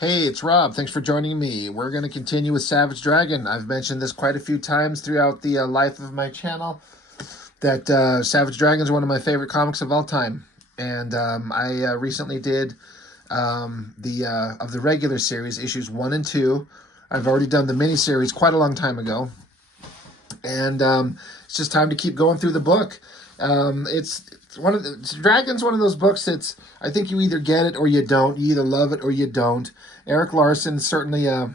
Hey, it's Rob. Thanks for joining me. We're going to continue with Savage Dragon. I've mentioned this quite a few times throughout the life of my channel that Savage Dragon is one of my favorite comics of all time. And I recently did the of the regular series, issues 1 and 2. I've already done the miniseries quite a long time ago. And it's just time to keep going through the book. It's one of the Dragon's one of those books that's I think you either get it or you don't. You either love it or you don't. Erik Larsen certainly I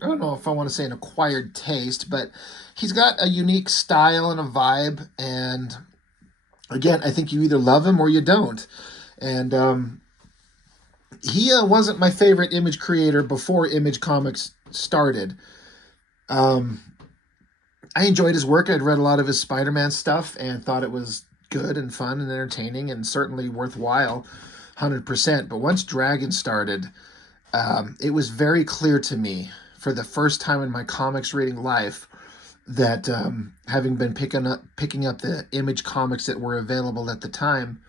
don't know if I want to say an acquired taste, but he's got a unique style and a vibe. And again, I think you either love him or you don't. And he wasn't my favorite Image creator before Image Comics started. Um, I enjoyed his work. I'd read a lot of his Spider-Man stuff and thought it was good and fun and entertaining and certainly worthwhile, 100%. But once Dragon started, it was very clear to me for the first time in my comics reading life that having been picking up the Image comics that were available at the time,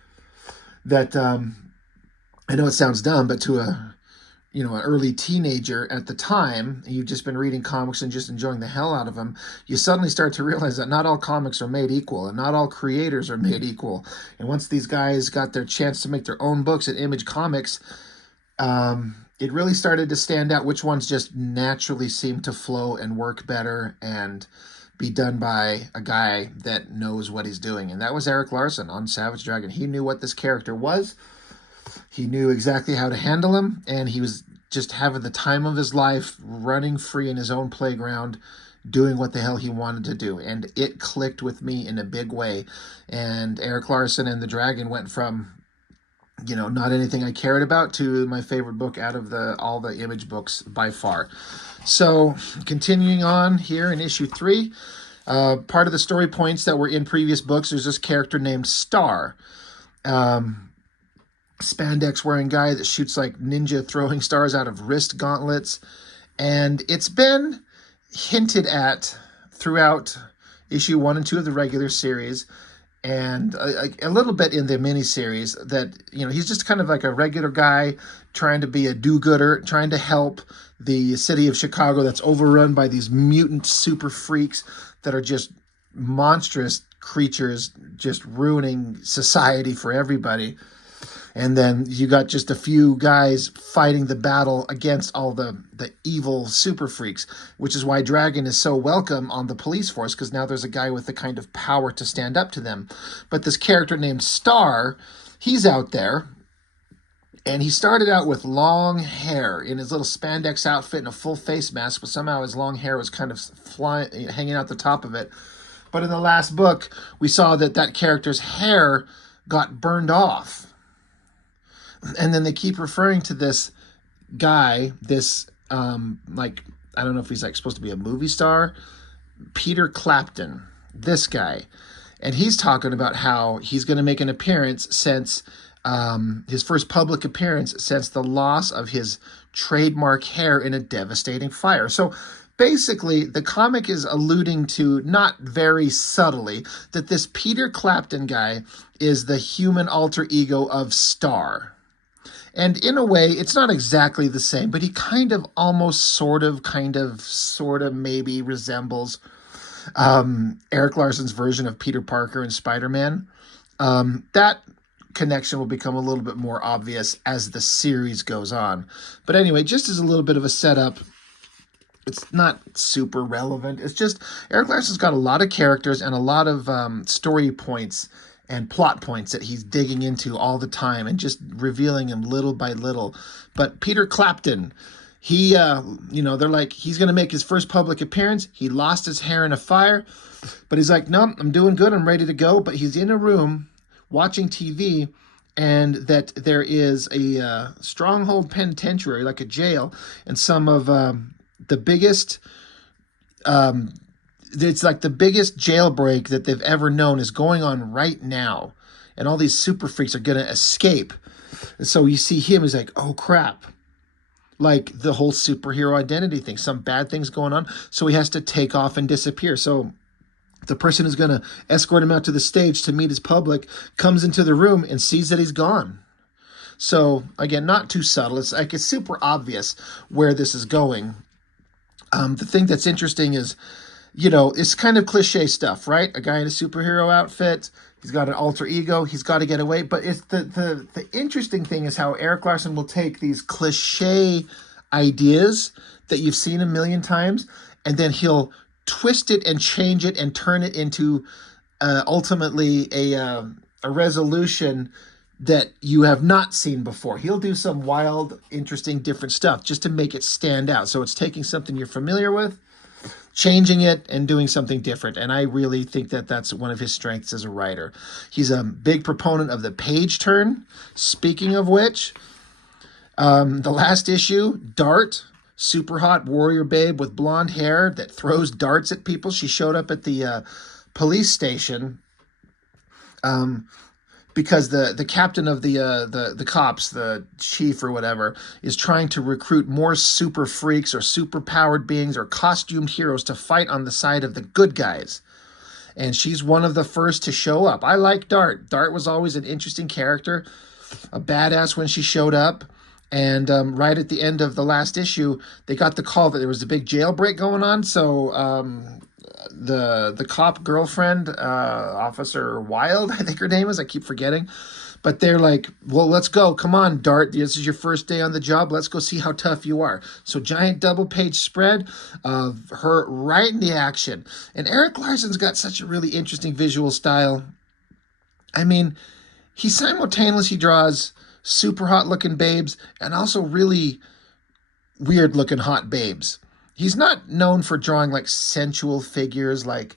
that I know it sounds dumb, but to an early teenager at the time, you've just been reading comics and just enjoying the hell out of them, you suddenly start to realize that not all comics are made equal and not all creators are made equal. And once these guys got their chance to make their own books at Image Comics, it really started to stand out which ones just naturally seemed to flow and work better and be done by a guy that knows what he's doing. And that was Erik Larsen on Savage Dragon. He knew what this character was. He knew exactly how to handle him, and he was just having the time of his life, running free in his own playground, doing what the hell he wanted to do. And it clicked with me in a big way. And Erik Larsen and the Dragon went from, not anything I cared about to my favorite book out of all the Image books by far. So, continuing on here in issue 3, part of the story points that were in previous books, there's this character named Star. Spandex wearing guy that shoots like ninja throwing stars out of wrist gauntlets. And it's been hinted at throughout issue 1 and 2 of the regular series, and a little bit in the miniseries, that he's just kind of like a regular guy trying to be a do-gooder, trying to help the city of Chicago that's overrun by these mutant super freaks that are just monstrous creatures, just ruining society for everybody. And then you got just a few guys fighting the battle against all the evil super freaks, which is why Dragon is so welcome on the police force, because now there's a guy with the kind of power to stand up to them. But this character named Star, he's out there, and he started out with long hair in his little spandex outfit and a full face mask, but somehow his long hair was kind of hanging out the top of it. But in the last book, we saw that character's hair got burned off. And then they keep referring to this guy, this, I don't know if he's supposed to be a movie star, Peter Clapton, this guy. And he's talking about how he's going to make an appearance since his first public appearance since the loss of his trademark hair in a devastating fire. So basically, the comic is alluding to, not very subtly, that this Peter Clapton guy is the human alter ego of Star. And in a way, it's not exactly the same, but he kind of almost sort of maybe resembles Erik Larsen's version of Peter Parker and Spider-Man. That connection will become a little bit more obvious as the series goes on. But anyway, just as a little bit of a setup, it's not super relevant. It's just Erik Larsen's got a lot of characters and a lot of story points and plot points that he's digging into all the time and just revealing them little by little. But Peter Clapton, he, they're like, he's going to make his first public appearance. He lost his hair in a fire, but he's like, no, I'm doing good. I'm ready to go. But he's in a room watching TV, and that there is a stronghold penitentiary, like a jail, and some of the biggest, it's like the biggest jailbreak that they've ever known is going on right now. And all these super freaks are going to escape. And so you see him, he's like, oh crap. Like the whole superhero identity thing, some bad things going on. So he has to take off and disappear. So the person who's going to escort him out to the stage to meet his public comes into the room and sees that he's gone. So again, not too subtle. It's like it's super obvious where this is going. The thing that's interesting is, it's kind of cliche stuff, right? A guy in a superhero outfit, he's got an alter ego, he's got to get away. But it's the interesting thing is how Eric Larson will take these cliche ideas that you've seen a million times, and then he'll twist it and change it and turn it into ultimately a resolution that you have not seen before. He'll do some wild, interesting, different stuff just to make it stand out. So it's taking something you're familiar with, changing it, and doing something different. And I really think that that's one of his strengths as a writer. He's a big proponent of the page turn. Speaking of which, the last issue, Dart, super hot warrior babe with blonde hair that throws darts at people. She showed up at the police station because the captain of the cops, the chief or whatever, is trying to recruit more super freaks or super powered beings or costumed heroes to fight on the side of the good guys. And she's one of the first to show up. I like Dart. Dart was always an interesting character, a badass when she showed up. And right at the end of the last issue, they got the call that there was a big jailbreak going on. So the cop girlfriend, Officer Wild, I think her name is. I keep forgetting. But they're like, well, let's go. Come on, Dart. This is your first day on the job. Let's go see how tough you are. So giant double-page spread of her right in the action. And Eric Larson's got such a really interesting visual style. I mean, he simultaneously draws super hot-looking babes and also really weird-looking hot babes. He's not known for drawing like sensual figures like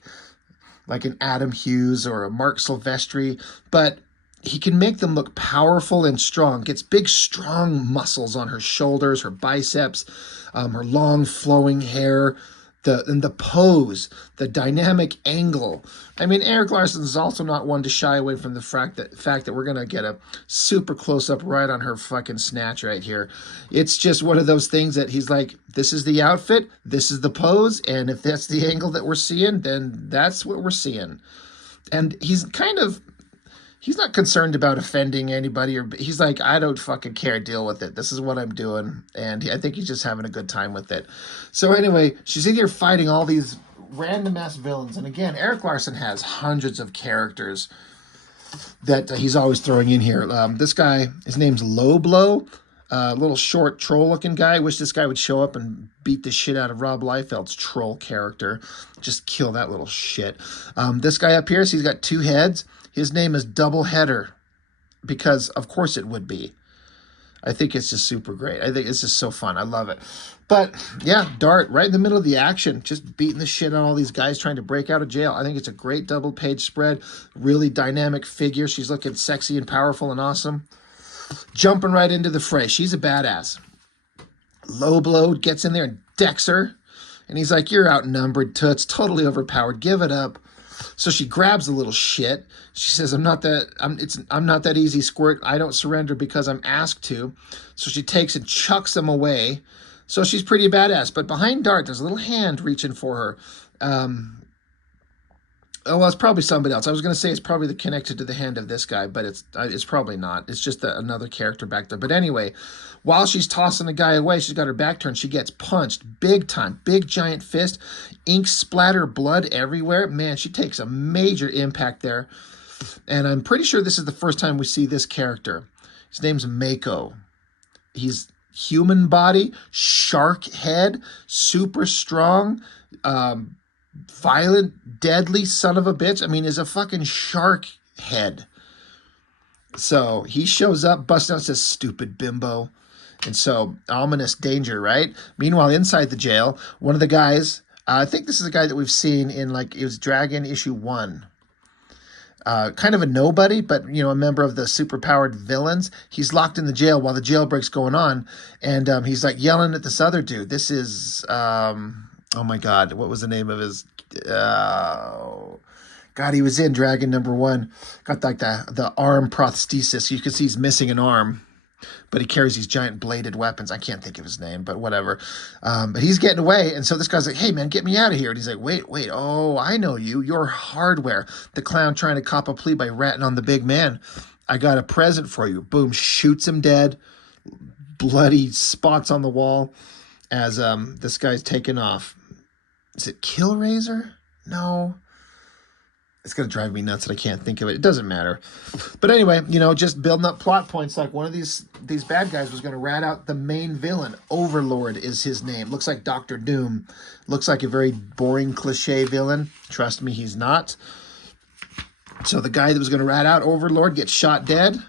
an Adam Hughes or a Mark Silvestri, but he can make them look powerful and strong. Gets big, strong muscles on her shoulders, her biceps, her long flowing hair, the pose, the dynamic angle. I mean, Eric Larson is also not one to shy away from the fact that we're gonna get a super close up right on her fucking snatch right here. It's just one of those things that he's like, this is the outfit, this is the pose, and if that's the angle that we're seeing, then that's what we're seeing. And he's not concerned about offending anybody, or he's like, I don't fucking care, deal with it. This is what I'm doing. And I think he's just having a good time with it. So anyway, she's in here fighting all these random ass villains. And again, Eric Larson has hundreds of characters that he's always throwing in here. This guy, his name's Low Blow, little short troll looking guy. I wish this guy would show up and beat the shit out of Rob Liefeld's troll character. Just kill that little shit. This guy up here, so he's got two heads. His name is Double Header, because of course it would be. I think it's just super great. I think it's just so fun. I love it. But yeah, Dart, right in the middle of the action, just beating the shit on all these guys trying to break out of jail. I think it's a great double-page spread, really dynamic figure. She's looking sexy and powerful and awesome. Jumping right into the fray. She's a badass. Low Blow gets in there and decks her. And he's like, you're outnumbered, toots, totally overpowered. Give it up. So she grabs the little shit. She says, I'm not that easy, squirt. I don't surrender because I'm asked to. So she takes and chucks him away. So she's pretty badass. But behind Dart, there's a little hand reaching for her. Oh, well, it's probably somebody else. I was going to say it's probably connected to the hand of this guy, but it's probably not. It's just another character back there. But anyway, while she's tossing the guy away, she's got her back turned. She gets punched big time. Big giant fist. Ink splatter, blood everywhere. Man, she takes a major impact there. And I'm pretty sure this is the first time we see this character. His name's Mako. He's human body, shark head, super strong, violent, deadly son of a bitch. I mean, is a fucking shark head. So he shows up, busts out, says, stupid bimbo. And so, ominous danger, right? Meanwhile, inside the jail, one of the guys, I think this is a guy that we've seen in, it was Dragon issue 1. Kind of a nobody, but, a member of the superpowered villains. He's locked in the jail while the jailbreak's going on. And he's, yelling at this other dude. This is, oh my God, what was the name of his? God, he was in Dragon #1. Got the arm prosthesis. You can see he's missing an arm, but he carries these giant bladed weapons. I can't think of his name, but whatever. But he's getting away, and so this guy's like, hey, man, get me out of here. And he's like, wait, oh, I know you. You're Hardware, the clown trying to cop a plea by ratting on the big man. I got a present for you. Boom, shoots him dead. Bloody spots on the wall as this guy's taken off. Is it Killraiser? No. It's going to drive me nuts that I can't think of it. It doesn't matter. But anyway, just building up plot points. Like one of these bad guys was going to rat out the main villain. Overlord is his name. Looks like Doctor Doom. Looks like a very boring cliche villain. Trust me, he's not. So the guy that was going to rat out Overlord gets shot dead.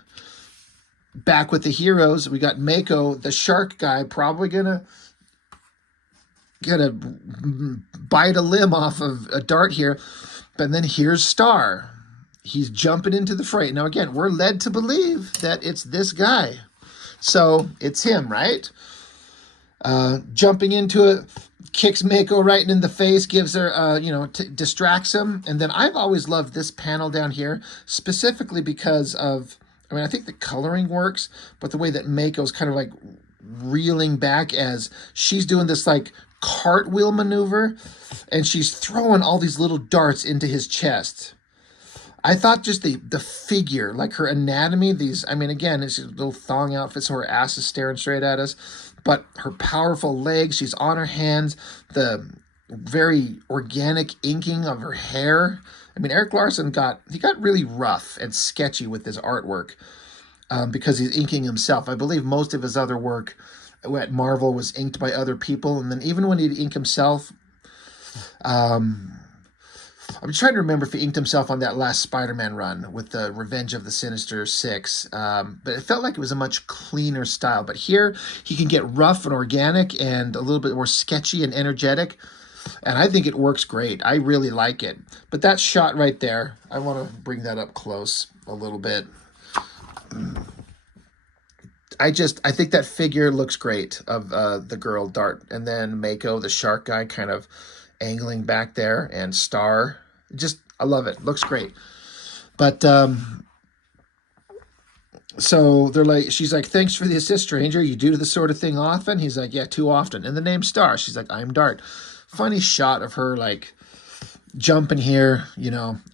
Back with the heroes, we got Mako, the shark guy, probably gonna bite a limb off of a Dart here. But then here's Star. He's jumping into the fray. Now again, we're led to believe that it's this guy. So it's him, right? Jumping into it, kicks Mako right in the face, gives her, distracts him. And then I've always loved this panel down here, specifically because of, I think the coloring works, but the way that Mako's kind of like reeling back as she's doing this like cartwheel maneuver, and she's throwing all these little darts into his chest. I thought just the figure, like her anatomy, again, it's a little thong outfit, so her ass is staring straight at us, but her powerful legs, she's on her hands, the very organic inking of her hair. Erik Larsen got really rough and sketchy with his artwork because he's inking himself. I believe most of his other work at Marvel was inked by other people, and then even when he'd ink himself, I'm trying to remember if he inked himself on that last Spider-Man run with the Revenge of the Sinister Six, but it felt like it was a much cleaner style. But here, he can get rough and organic and a little bit more sketchy and energetic. And I think it works great. I really like it. But that shot right there, I want to bring that up close a little bit. I think that figure looks great of the girl Dart. And then Mako, the shark guy, kind of angling back there. And Star. I love it. Looks great. But so she's like, thanks for the assist, stranger. You do this sort of thing often? He's like, yeah, too often. And the name's Star. She's like, I'm Dart. Funny shot of her like jumping here.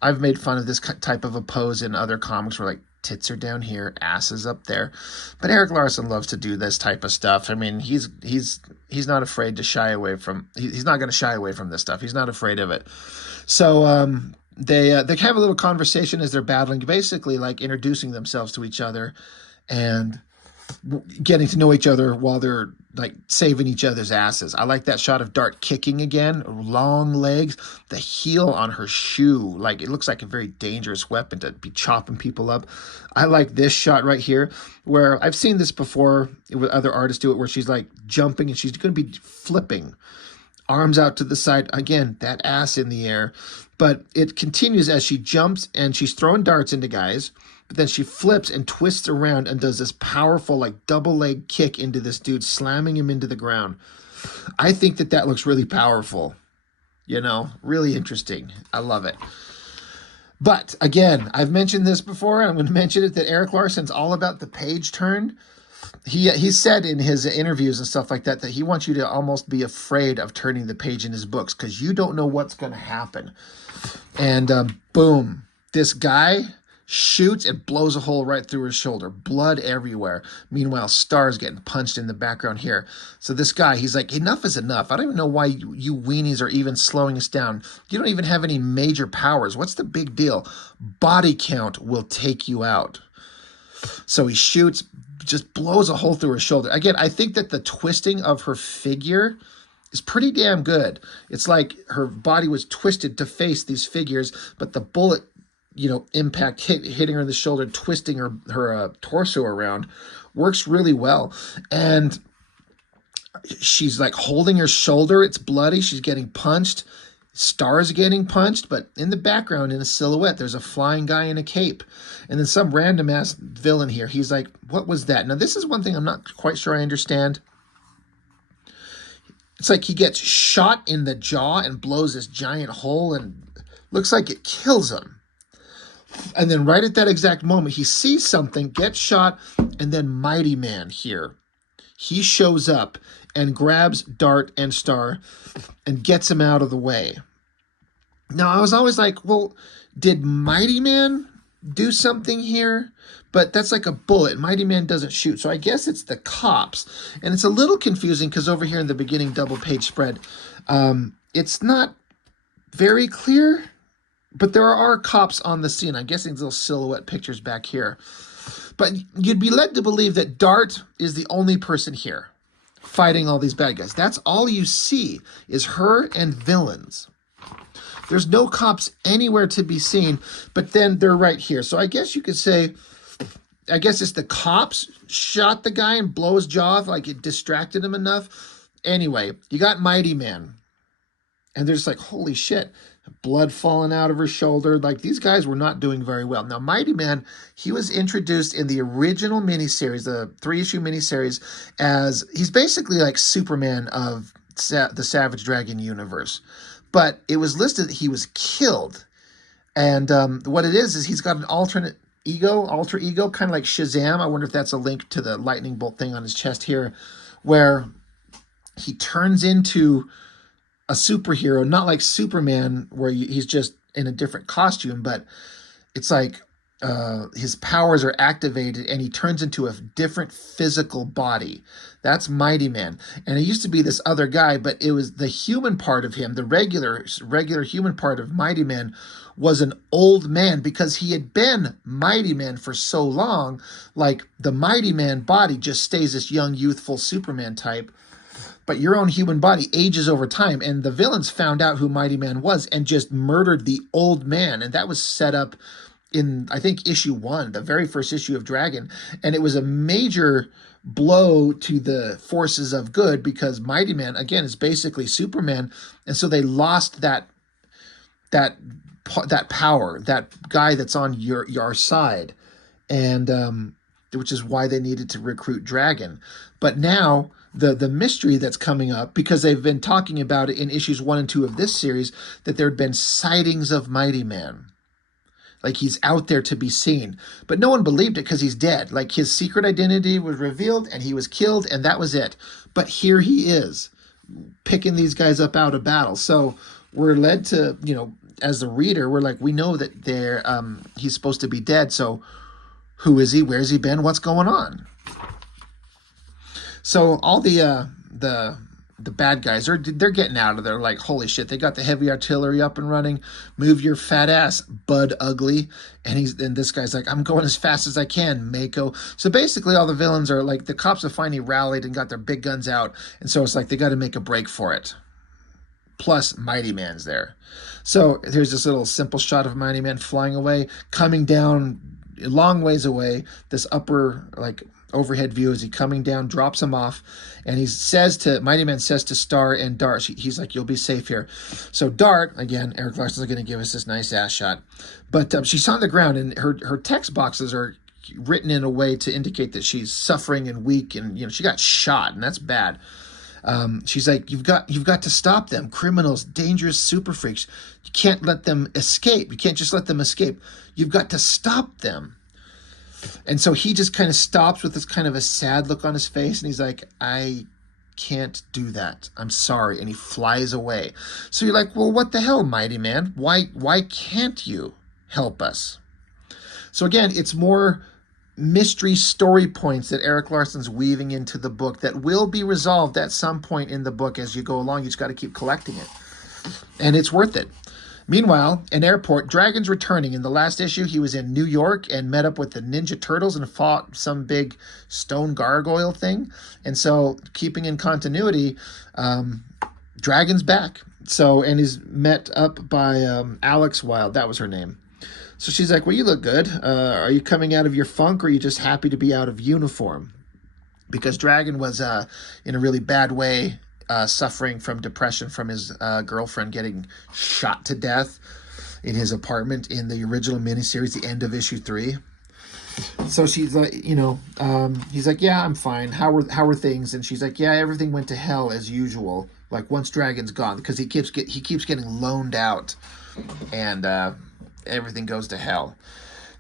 I've made fun of this type of a pose in other comics where like tits are down here, ass is up there. But Erik Larsen loves to do this type of stuff. He's not afraid to shy away from. He's not going to shy away from this stuff. He's not afraid of it. So they have a little conversation as they're battling, basically like introducing themselves to each other and getting to know each other while they're like saving each other's asses. I like that shot of Dart kicking again, long legs, the heel on her shoe. Like it looks like a very dangerous weapon to be chopping people up. I like this shot right here where I've seen this before with other artists do it where she's like jumping and she's going to be flipping. Arms out to the side. Again, that ass in the air. But it continues as she jumps and she's throwing darts into guys. But then she flips and twists around and does this powerful like double leg kick into this dude, slamming him into the ground. I think that looks really powerful. Really interesting. I love it. But again, I've mentioned this before. I'm going to mention it that Erik Larsen's all about the page turn. He said in his interviews and stuff like that he wants you to almost be afraid of turning the page in his books because you don't know what's going to happen. And boom, this guy shoots and blows a hole right through his shoulder. Blood everywhere. Meanwhile, Star's getting punched in the background here. So this guy, he's like, enough is enough. I don't even know why you weenies are even slowing us down. You don't even have any major powers. What's the big deal? Body count will take you out. So he shoots, just blows a hole through her shoulder. Again, I think that the twisting of her figure is pretty damn good. It's like her body was twisted to face these figures, but the bullet, impact hitting her in the shoulder, twisting her torso around, works really well. And she's like holding her shoulder. It's bloody. She's getting punched. Star's getting punched, but in the background, in a silhouette, there's a flying guy in a cape. And then some random ass villain here. He's like, what was that? Now, this is one thing I'm not quite sure I understand. It's like he gets shot in the jaw and blows this giant hole and looks like it kills him. And then right at that exact moment, he sees something, gets shot, and then Mighty Man here. He shows up and grabs Dart and Star and gets him out of the way. Now, I was always like, well, did Mighty Man do something here, but that's like a bullet. Mighty Man doesn't shoot. So I guess it's the cops. And it's a little confusing because over here in the beginning double page spread, it's not very clear, but there are cops on the scene. I'm guessing little silhouette pictures back here. But you'd be led to believe that Dart is the only person here fighting all these bad guys. That's all you see is her and villains. There's no cops anywhere to be seen, but then they're right here. So I guess you could say, I guess it's the cops shot the guy and blow his jaw off, like it distracted him enough. Anyway, you got Mighty Man. And they're just like, holy shit, blood falling out of her shoulder. Like, these guys were not doing very well. Now, Mighty Man, he was introduced in the original miniseries, the 3-issue miniseries, as he's basically like Superman of the Savage Dragon universe. But it was listed that he was killed. And what it is he's got an alter ego, kind of like Shazam. I wonder if that's a link to the lightning bolt thing on his chest here, where he turns into a superhero, not like Superman, where he's just in a different costume, but it's like his powers are activated and he turns into a different physical body. That's Mighty Man. And it used to be this other guy, but it was the human part of him, the regular human part of Mighty Man was an old man because he had been Mighty Man for so long. Like, the Mighty Man body just stays this young, youthful Superman type. But your own human body ages over time, and the villains found out who Mighty Man was and just murdered the old man. And that was set up in, I think, issue 1, the very first issue of Dragon. And it was a major blow to the forces of good because Mighty Man, again, is basically Superman. And so they lost that power, that guy that's on your side. And which is why they needed to recruit Dragon. But now the mystery that's coming up, because they've been talking about it in issues 1 and 2 of this series, that there had been sightings of Mighty Man. Like, he's out there to be seen. But no one believed it because he's dead. Like, his secret identity was revealed and he was killed and that was it. But here he is, picking these guys up out of battle. So we're led to, as the reader, we're like, we know that he's supposed to be dead. So who is he? Where's he been? What's going on? So all the bad guys they're getting out of there. Like, holy shit, they got the heavy artillery up and running. Move your fat ass, Bud Ugly. And this guy's like, I'm going as fast as I can, Mako. So basically all the villains are like, the cops have finally rallied and got their big guns out, and so it's like they got to make a break for it. Plus Mighty Man's there. So here's this little simple shot of Mighty Man flying away, coming down a long ways away. This upper, like, overhead view as he coming down, drops him off, and Mighty Man says to Star and Dart, he's like, you'll be safe here. So Dart, again, Erik Larsen's going to give us this nice ass shot, but she's on the ground, and her text boxes are written in a way to indicate that she's suffering and weak, and she got shot, and that's bad. She's like, you've got to stop them. Criminals, dangerous super freaks. You can't let them escape. You can't just let them escape. You've got to stop them. And so he just kind of stops with this kind of a sad look on his face, and he's like, I can't do that. I'm sorry. And he flies away. So you're like, well, what the hell, Mighty Man? Why can't you help us? So again, it's more mystery story points that Erik Larsen's weaving into the book that will be resolved at some point in the book as you go along. You just got to keep collecting it. And it's worth it. Meanwhile, in Airport, Dragon's returning. In the last issue, he was in New York and met up with the Ninja Turtles and fought some big stone gargoyle thing. And so, keeping in continuity, Dragon's back. So, and he's met up by Alex Wild. That was her name. So she's like, well, you look good. Are you coming out of your funk, or are you just happy to be out of uniform? Because Dragon was in a really bad way, suffering from depression from his girlfriend getting shot to death in his apartment in the original miniseries, the end of issue 3. So she's like, he's like, yeah, I'm fine. How are things? And she's like, yeah, everything went to hell as usual. Like, once Dragon's gone, because he keeps getting loaned out, and everything goes to hell.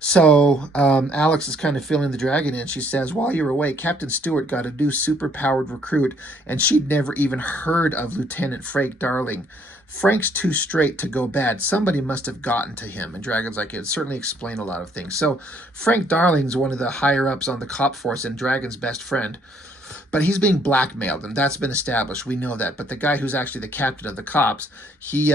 So Alex is kind of filling the dragon in. She says, while you were away, Captain Stewart got a new super-powered recruit, and she'd never even heard of Lieutenant Frank Darling. Frank's too straight to go bad. Somebody must have gotten to him. And Dragon's like, it would certainly explain a lot of things. So Frank Darling's one of the higher-ups on the cop force and Dragon's best friend. But he's being blackmailed, and that's been established. We know that. But the guy who's actually the captain of the cops, he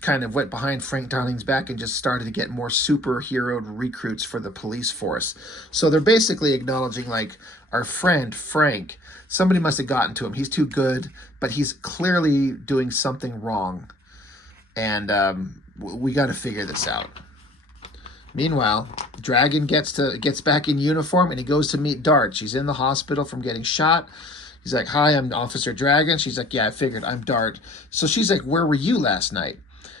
kind of went behind Frank Darling's back and just started to get more superhero recruits for the police force. So they're basically acknowledging, like, our friend Frank, somebody must have gotten to him. He's too good, but he's clearly doing something wrong. And we got to figure this out. Meanwhile, Dragon gets back in uniform and he goes to meet Dart. She's in the hospital from getting shot. He's like, hi, I'm Officer Dragon. She's like, yeah, I figured, I'm Dart. So she's like, where were you last night?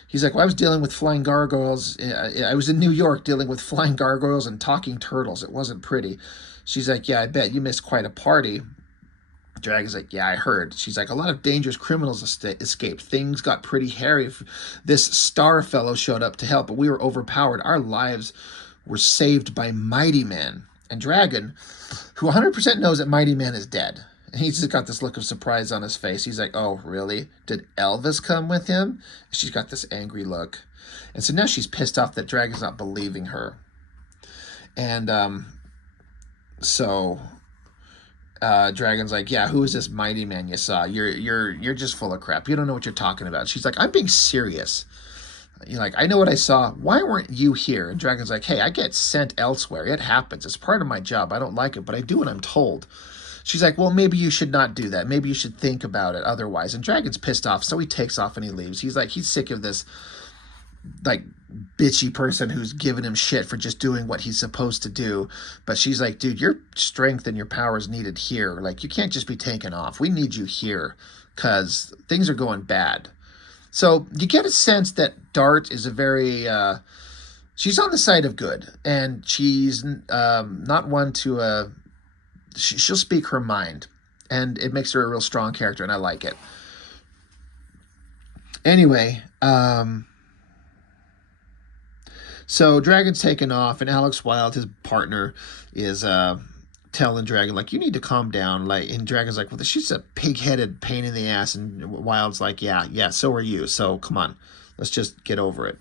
He's like, well, I was dealing with flying gargoyles. I was in New York dealing with flying gargoyles and talking turtles. It wasn't pretty. She's like, yeah, I bet you missed quite a party. Dragon's like, yeah, I heard. She's like, a lot of dangerous criminals escaped. Things got pretty hairy. This star fellow showed up to help, but we were overpowered. Our lives were saved by Mighty Man. And Dragon, who 100% knows that Mighty Man is dead, and he's just got this look of surprise on his face. He's like, oh, really? Did Elvis come with him? She's got this angry look. And so now she's pissed off that Dragon's not believing her. And so Dragon's like, yeah, who is this Mighty Man you saw? You're just full of crap. You don't know what you're talking about. She's like, I'm being serious. You're like, I know what I saw. Why weren't you here? And Dragon's like, hey, I get sent elsewhere. It happens. It's part of my job. I don't like it, but I do what I'm told. She's like, well, maybe you should not do that. Maybe you should think about it otherwise. And Dragon's pissed off, so he takes off and he leaves. He's like, he's sick of this, like, bitchy person who's giving him shit for just doing what he's supposed to do. But she's like, dude, your strength and your power is needed here. Like, you can't just be taken off. We need you here because things are going bad. So you get a sense that Dart is a very, she's on the side of good. And she's not one to, she'll speak her mind. And it makes her a real strong character, and I like it. Anyway, so Dragon's taken off, and Alex Wilde, his partner, is telling Dragon, like, you need to calm down. Like, and Dragon's like, well, she's a pig-headed pain in the ass. And Wilde's like, yeah, so are you. So come on, let's just get over it.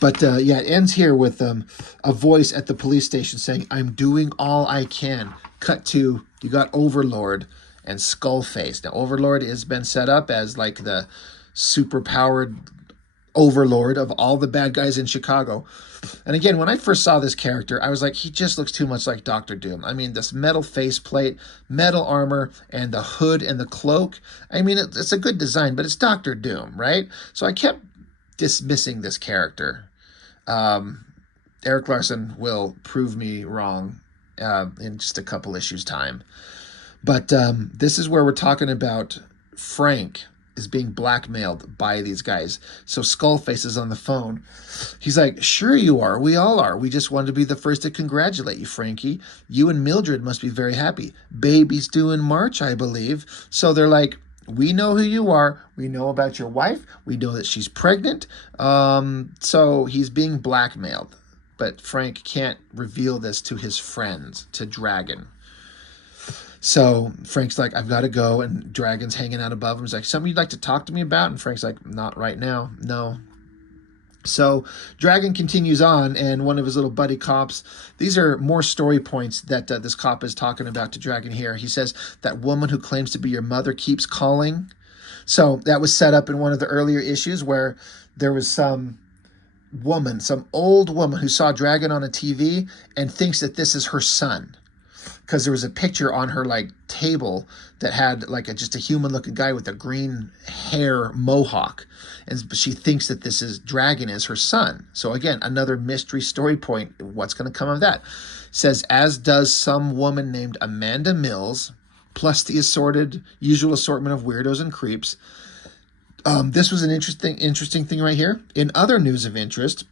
But yeah, it ends here with a voice at the police station saying, I'm doing all I can. Cut to, you got Overlord and Skullface. Now, Overlord has been set up as like the super-powered overlord of all the bad guys in Chicago. And again, when I first saw this character, I was like, he just looks too much like Dr. Doom. I mean, this metal faceplate, metal armor, and the hood and the cloak. I mean, it's a good design, but it's Dr. Doom, right? So I kept dismissing this character. Eric Larson will prove me wrong in just a couple issues' time. But this is where we're talking about Frank is being blackmailed by these guys. So Skullface is on the phone. He's like, sure you are. We all are. We just wanted to be the first to congratulate you, Frankie. You and Mildred must be very happy. Baby's due in March, I believe. So they're like, we know who you are. We know about your wife. We know that she's pregnant. So he's being blackmailed. But Frank can't reveal this to his friends, to Dragon. So Frank's like, I've got to go. And Dragon's hanging out above him. He's like, something you'd like to talk to me about? And Frank's like, not right now. No. So Dragon continues on, and one of his little buddy cops, these are more story points that this cop is talking about to Dragon here. He says, that woman who claims to be your mother keeps calling. So that was set up in one of the earlier issues where there was some woman, some old woman who saw Dragon on a TV and thinks that this is her son. Because there was a picture on her like table that had like just a human looking guy with a green hair mohawk. And she thinks that this is Dragon is her son. So again, another mystery story point. What's going to come of that? It says, as does some woman named Amanda Mills, plus the usual assortment of weirdos and creeps. This was an interesting thing right here. In other news of interest,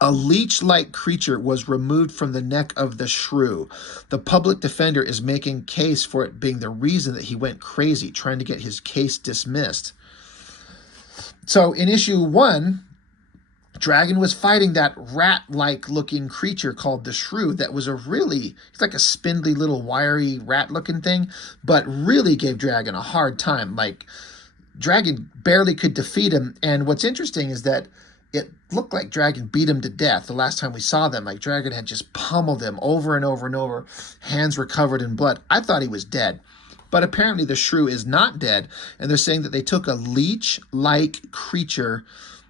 a leech-like creature was removed from the neck of the shrew. The public defender is making case for it being the reason that he went crazy, trying to get his case dismissed. So in issue 1, Dragon was fighting that rat-like looking creature called the Shrew that was it's like a spindly little wiry rat-looking thing, but really gave Dragon a hard time. Like, Dragon barely could defeat him, and what's interesting is that it looked like Dragon beat him to death the last time we saw them. Like, Dragon had just pummeled him over and over and over. Hands were covered in blood. I thought he was dead. But apparently the Shrew is not dead, and they're saying that they took a leech-like creature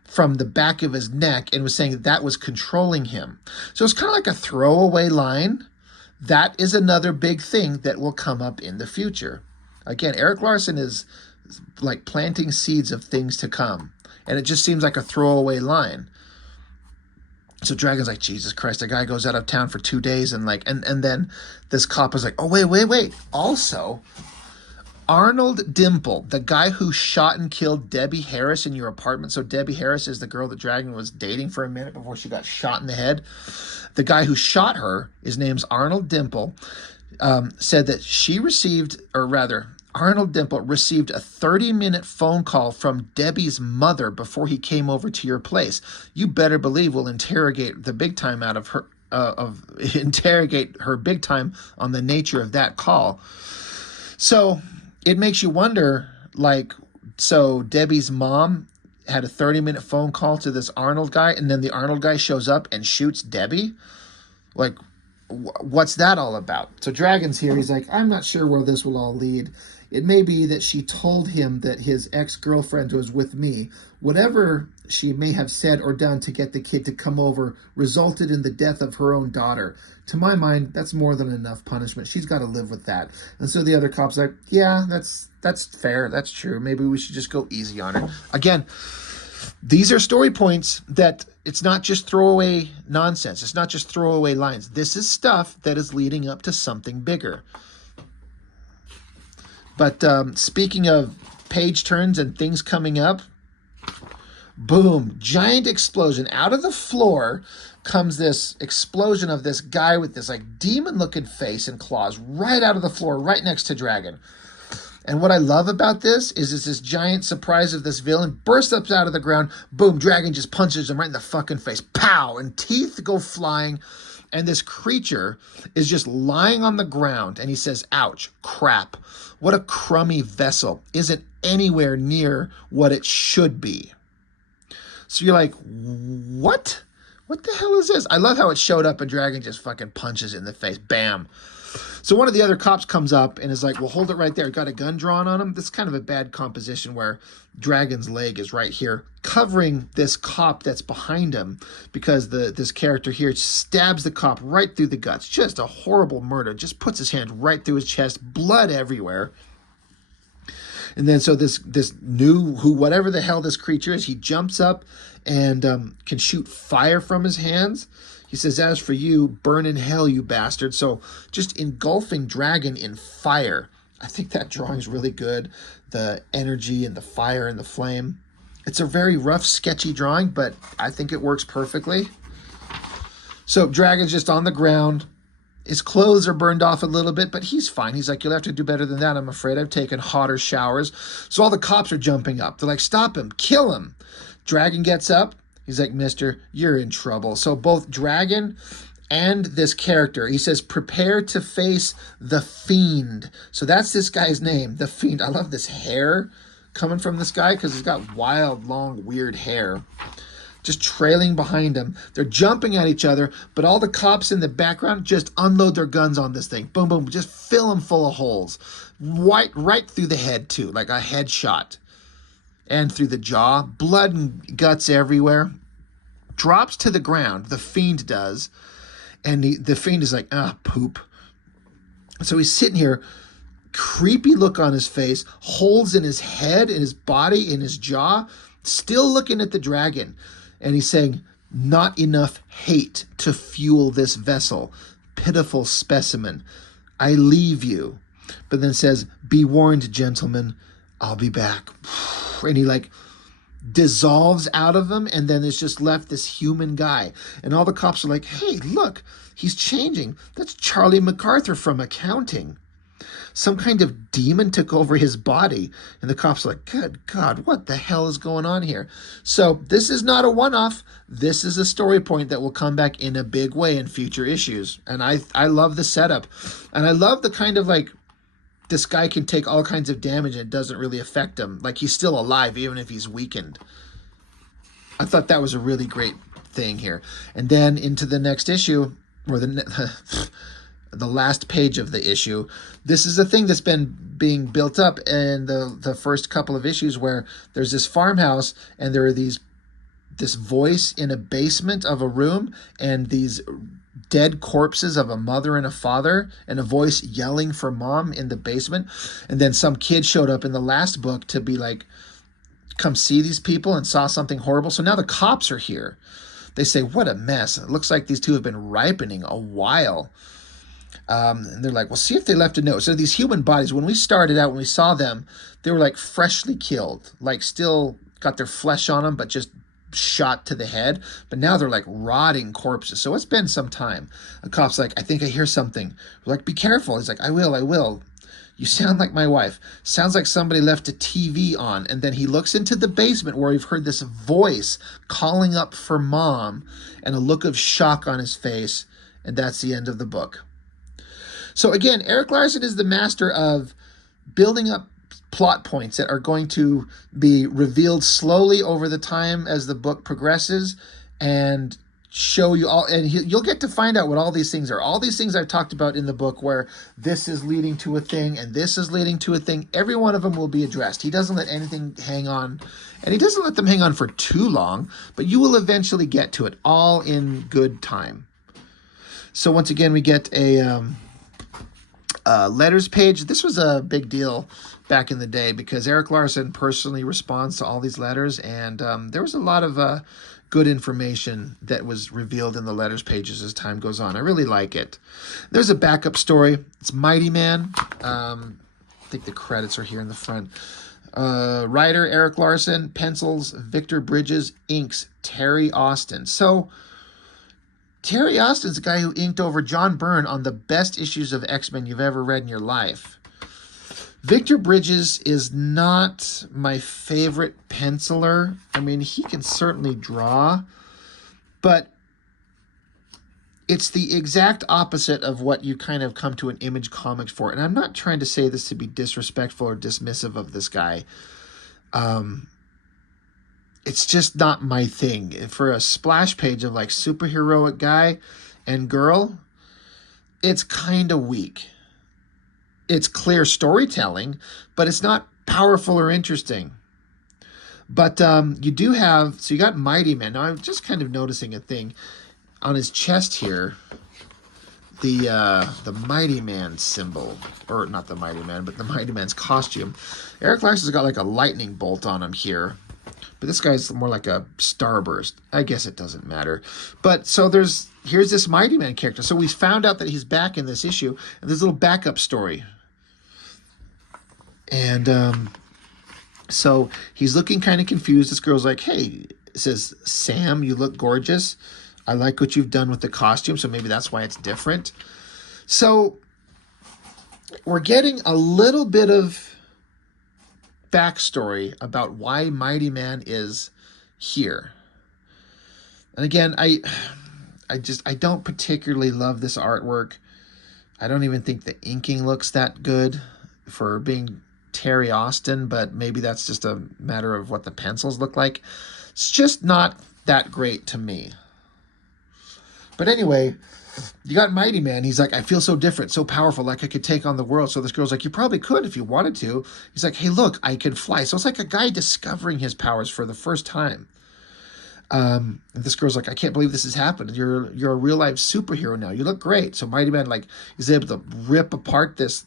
from the back of his neck and was saying that was controlling him. So it's kind of like a throwaway line. That is another big thing that will come up in the future. Again, Erik Larsen is like planting seeds of things to come, and it just seems like a throwaway line. So Dragon's like, Jesus Christ, a guy goes out of town for 2 days, and then this cop is like, oh, wait. Also, Arnold Dimple, the guy who shot and killed Debbie Harris in your apartment. So Debbie Harris is the girl that Dragon was dating for a minute before she got shot in the head. The guy who shot her, his name's Arnold Dimple, said that Arnold Dimple received a 30-minute phone call from Debbie's mother before he came over to your place. You better believe we'll interrogate the big time out of her, interrogate her big time on the nature of that call. So it makes you wonder, like, so Debbie's mom had a 30-minute phone call to this Arnold guy, and then the Arnold guy shows up and shoots Debbie? Like, what's that all about? So Dragon's here. He's like, I'm not sure where this will all lead. It may be that she told him that his ex-girlfriend was with me. Whatever she may have said or done to get the kid to come over resulted in the death of her own daughter. To my mind, that's more than enough punishment. She's got to live with that. And so the other cop's like, yeah, that's fair. That's true. Maybe we should just go easy on her. Again, these are story points that it's not just throwaway nonsense. It's not just throwaway lines. This is stuff that is leading up to something bigger. But speaking of page turns and things coming up, boom, giant explosion. Out of the floor comes this explosion of this guy with this like demon-looking face and claws right out of the floor, right next to Dragon. And what I love about this is it's this giant surprise of this villain bursts up out of the ground. Boom, Dragon just punches him right in the fucking face. Pow! And teeth go flying. And this creature is just lying on the ground. And he says, ouch, crap. What a crummy vessel. Isn't anywhere near what it should be. So you're like, what? What the hell is this? I love how it showed up and Dragon just fucking punches it in the face. Bam. So one of the other cops comes up and is like, well, hold it right there. Got a gun drawn on him. This is kind of a bad composition where Dragon's leg is right here, covering this cop that's behind him, because this character here stabs the cop right through the guts. Just a horrible murder. Just puts his hand right through his chest. Blood everywhere. And then so this new, whatever the hell this creature is, he jumps up and can shoot fire from his hands. He says, as for you, burn in hell, you bastard. So just engulfing Dragon in fire. I think that drawing's really good. The energy and the fire and the flame. It's a very rough, sketchy drawing, but I think it works perfectly. So Dragon's just on the ground. His clothes are burned off a little bit, but he's fine. He's like, you'll have to do better than that, I'm afraid. I've taken hotter showers. So all the cops are jumping up. They're like, stop him, kill him. Dragon gets up. He's like, mister, you're in trouble. So both Dragon and this character, he says, prepare to face the Fiend. So that's this guy's name, the Fiend. I love this hair coming from this guy because he's got wild, long, weird hair just trailing behind him. They're jumping at each other, but all the cops in the background just unload their guns on this thing. Boom, boom, just fill them full of holes. Right through the head, too, like a headshot. And through the jaw, blood and guts everywhere. Drops to the ground, the Fiend does, and the Fiend is like, poop. So he's sitting here, creepy look on his face, holes in his head, in his body, in his jaw, still looking at the Dragon. And he's saying, not enough hate to fuel this vessel. Pitiful specimen. I leave you. But then says, be warned, gentlemen, I'll be back. And he like dissolves out of them, and then there's just left this human guy. And all the cops are like, hey, look, he's changing. That's Charlie MacArthur from Accounting. some kind of demon took over his body. And the cops are like, good God, what the hell is going on here? So this is not a one-off. This is a story point that will come back in a big way in future issues. And I love the setup. And I love the kind of like, this guy can take all kinds of damage and it doesn't really affect him. Like he's still alive even if he's weakened. I thought that was a really great thing here. And then into the next issue, or the last page of the issue, this is a thing that's been being built up in the first couple of issues, where there's this farmhouse and there are this voice in a basement of a room, and these dead corpses of a mother and a father, and a voice yelling for mom in the basement. And then some kid showed up in the last book to be like, come see these people, and saw something horrible. So now the cops are here. They say, what a mess. It looks like these two have been ripening a while. And they're like, well, see if they left a note. So these human bodies, when we started out, when we saw them, they were like freshly killed, like still got their flesh on them, but just shot to the head. But now they're like rotting corpses. So it's been some time. A cop's like, I think I hear something. We're like, be careful. He's like, I will. You sound like my wife. Sounds like somebody left a TV on. And then he looks into the basement where we've heard this voice calling up for mom, and a look of shock on his face. And that's the end of the book. So again, Erik Larsen is the master of building up plot points that are going to be revealed slowly over the time as the book progresses, and show you all, and you'll get to find out what all these things are. All these things I've talked about in the book, where this is leading to a thing and this is leading to a thing, every one of them will be addressed. He doesn't let anything hang on, and he doesn't let them hang on for too long, but you will eventually get to it, all in good time. So once again, we get a letters page. This was a big deal back in the day because Erik Larsen personally responds to all these letters, and there was a lot of good information that was revealed in the letters pages as time goes on. I really like it. There's a backup story. It's Mighty Man. I think the credits are here in the front. Writer Erik Larsen, pencils Victor Bridges, inks Terry Austin. So Terry Austin's the guy who inked over John Byrne on the best issues of X-Men you've ever read in your life. Victor Bridges is not my favorite penciler. I mean, he can certainly draw, but it's the exact opposite of what you kind of come to an Image Comics for. And I'm not trying to say this to be disrespectful or dismissive of this guy. It's just not my thing. For a splash page of like superheroic guy and girl, it's kind of weak. It's clear storytelling, but it's not powerful or interesting. But you do have, so you got Mighty Man. Now I'm just kind of noticing a thing on his chest here. The Mighty Man symbol, or not the Mighty Man, but the Mighty Man's costume. Erik Larsen's got like a lightning bolt on him here. But this guy's more like a starburst. I guess it doesn't matter. But so here's this Mighty Man character. So we found out that he's back in this issue, and there's a little backup story. And so he's looking kind of confused. This girl's like, hey, says, Sam, you look gorgeous. I like what you've done with the costume, so maybe that's why it's different. So we're getting a little bit of backstory about why Mighty Man is here. And again, I don't particularly love this artwork. I don't even think the inking looks that good for being Terry Austin, but maybe that's just a matter of what the pencils look like. It's just not that great to me. But anyway, you got Mighty Man. He's like, I feel so different, so powerful, like I could take on the world. So this girl's like, you probably could if you wanted to. He's like, hey, look, I can fly. So it's like a guy discovering his powers for the first time. And this girl's like, I can't believe this has happened. You're a real life superhero now. You look great. So Mighty Man is able to rip apart this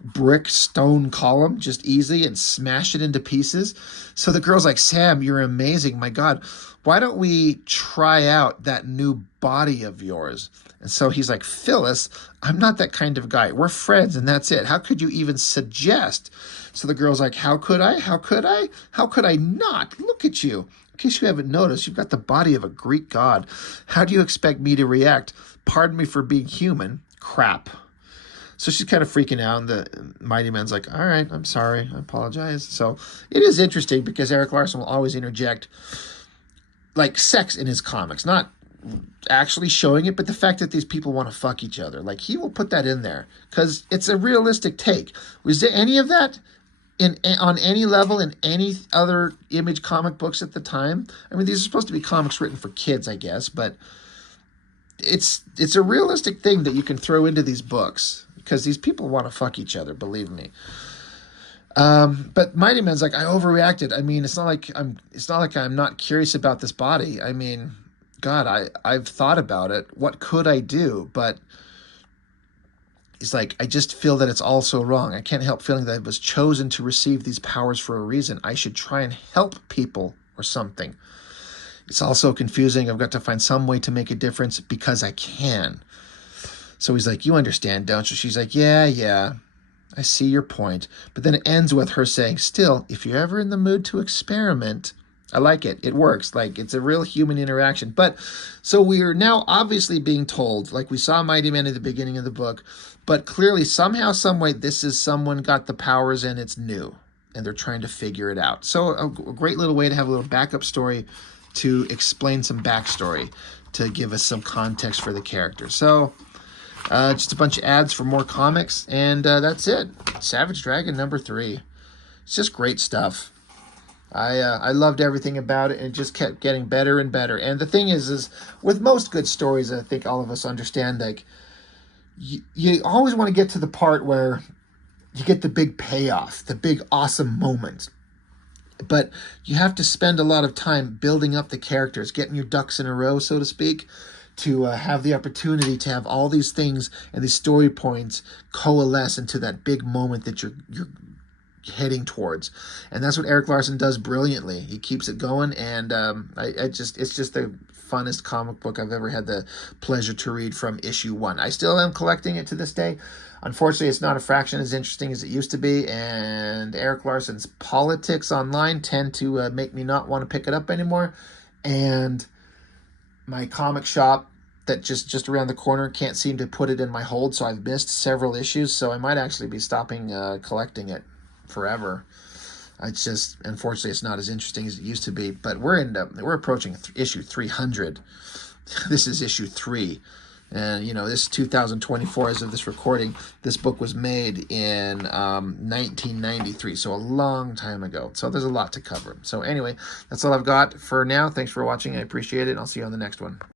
brick stone column just easy and smash it into pieces. So the girl's like, Sam, you're amazing. My God, why don't we try out that new body of yours? And so he's like, Phyllis, I'm not that kind of guy. We're friends and that's it. How could you even suggest? So the girl's like, how could I? How could I? How could I not? Look at you. In case you haven't noticed, you've got the body of a Greek god. How do you expect me to react? Pardon me for being human. Crap. So she's kind of freaking out, and the Mighty Man's like, all right, I'm sorry, I apologize. So it is interesting because Erik Larsen will always interject like sex in his comics, not actually showing it, but the fact that these people want to fuck each other. Like, he will put that in there because it's a realistic take. Was there any of that on any level in any other Image comic books at the time? I mean, these are supposed to be comics written for kids, I guess, but it's a realistic thing that you can throw into these books because these people want to fuck each other, believe me. But Mighty Man's like, I overreacted. I mean, it's not like I'm not curious about this body. I mean, God, I've thought about it. What could I do? But he's like, I just feel that it's all so wrong. I can't help feeling that I was chosen to receive these powers for a reason. I should try and help people or something. It's also confusing. I've got to find some way to make a difference because I can. So he's like, you understand, don't you? She's like, yeah, I see your point. But then it ends with her saying, still, if you're ever in the mood to experiment, I like it. It works. Like, it's a real human interaction. But so we are now obviously being told, like we saw Mighty Man at the beginning of the book, but clearly somehow, some way, this is someone got the powers and it's new and they're trying to figure it out. So a great little way to have a little backup story to explain some backstory to give us some context for the character. So just a bunch of ads for more comics, and that's it. Savage Dragon #3. It's just great stuff. I loved everything about it, and it just kept getting better and better. And the thing is with most good stories, I think all of us understand, like, you always want to get to the part where you get the big payoff, the big awesome moment. But you have to spend a lot of time building up the characters, getting your ducks in a row, so to speak, to have the opportunity to have all these things and these story points coalesce into that big moment that you're heading towards. And that's what Erik Larsen does brilliantly. He keeps it going, and it's just the funnest comic book I've ever had the pleasure to read from issue 1. I still am collecting it to this day. Unfortunately, it's not a fraction as interesting as it used to be, and Erik Larsen's politics online tend to make me not want to pick it up anymore. And my comic shop that just around the corner can't seem to put it in my hold, so I've missed several issues, so I might actually be stopping collecting it forever. It's just, unfortunately, it's not as interesting as it used to be. But we're approaching issue 300. This is issue 3. And, this is 2024 as of this recording. This book was made in 1993, so a long time ago. So there's a lot to cover. So anyway, that's all I've got for now. Thanks for watching. I appreciate it, and I'll see you on the next one.